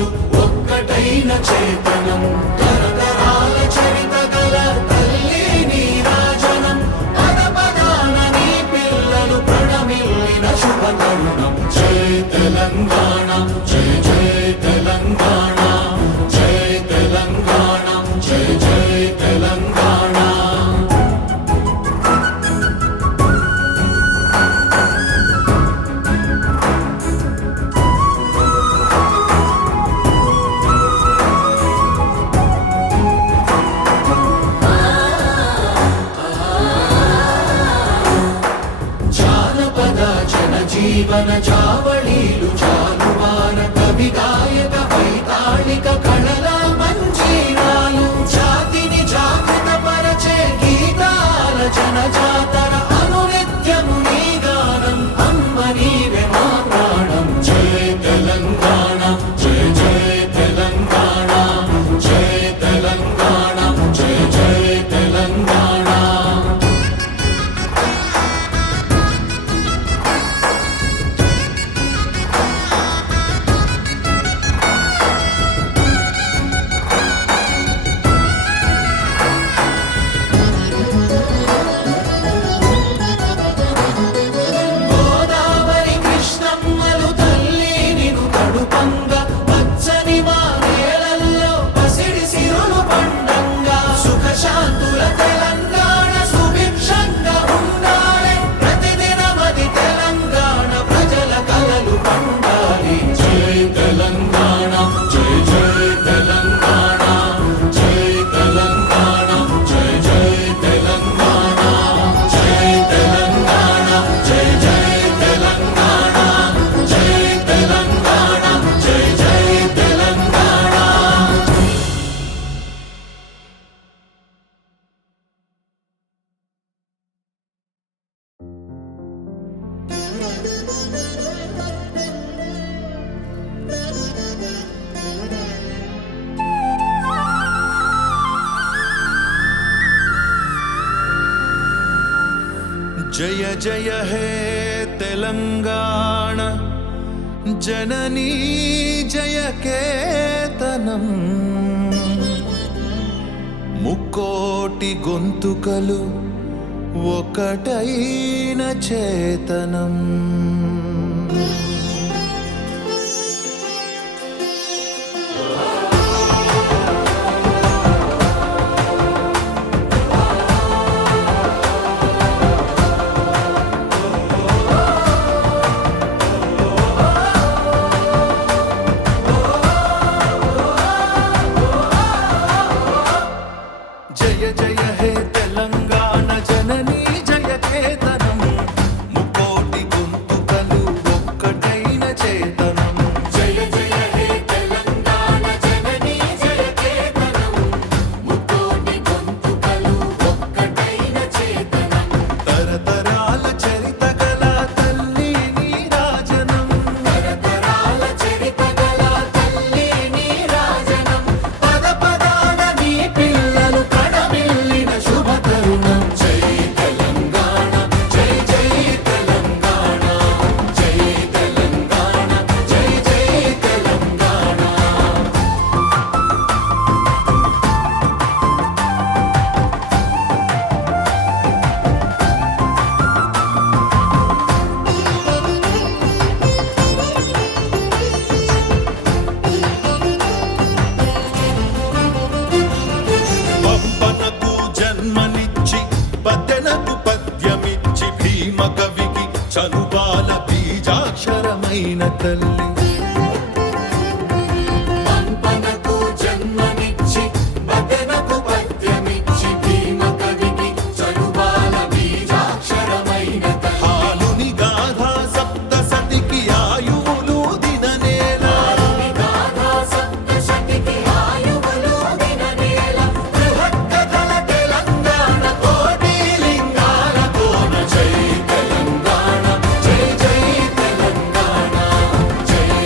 పిల్లలు ఒక్కటైన చేతనం తరతరాల చరిత గల తల్లి నీరాజనం పద పదాన నీ పిల్లలు ప్రణమిల్లిన శుభ తరుణం జై తెలంగాణ జై జై తెలంగాణ జై తెలంగాణ జై జై తెలంగాణ జీవన చావళీలు చాలువార కవి గాయక వైతాళిక కళల మంజీరాలు జాతిని జాగృత పరచే గీతాల జనజాతర అనునిత్యము నీ గానం అమ్మ నీవే మా ప్రాణం జై తెలంగాణ జై జై తెలంగాణ జై తెలంగాణ జై జై తెలంగాణ जय जय हे तेलंगाण जननी जय केतनम मुक्कोटि गोंतुकलु ఒకటైన చేతనం చనుబాల బీజాక్షరమైన తల్లి పంపనకు జన్మనిచ్చి బదనకు పద్యమిచ్చి భీమ కవికి చనుబాల బీజాక్షరమైన తల్లి హాలుని గాథా సప్తసతికి ఆయువులు దిననేల గాథా సప్తశతికి ఆయువులు దిననేల బృహత్ కథల తెలంగాణ కోటి లింగాల కోన జై తెలంగాణ జై జై తెలంగాణ జై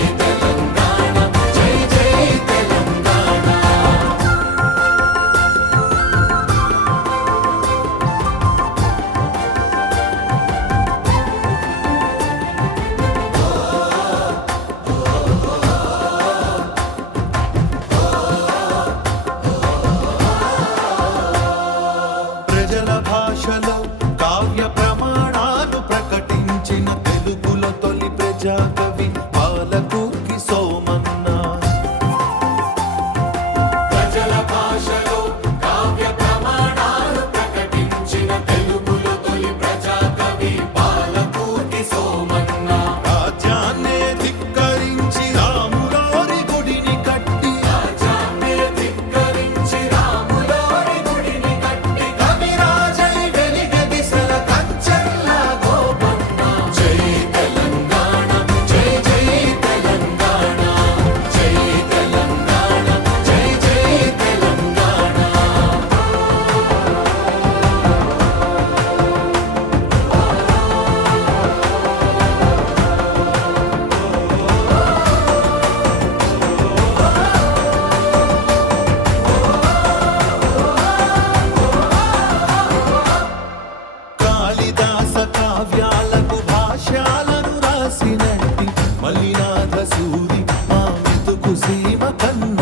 మహిమ కన్న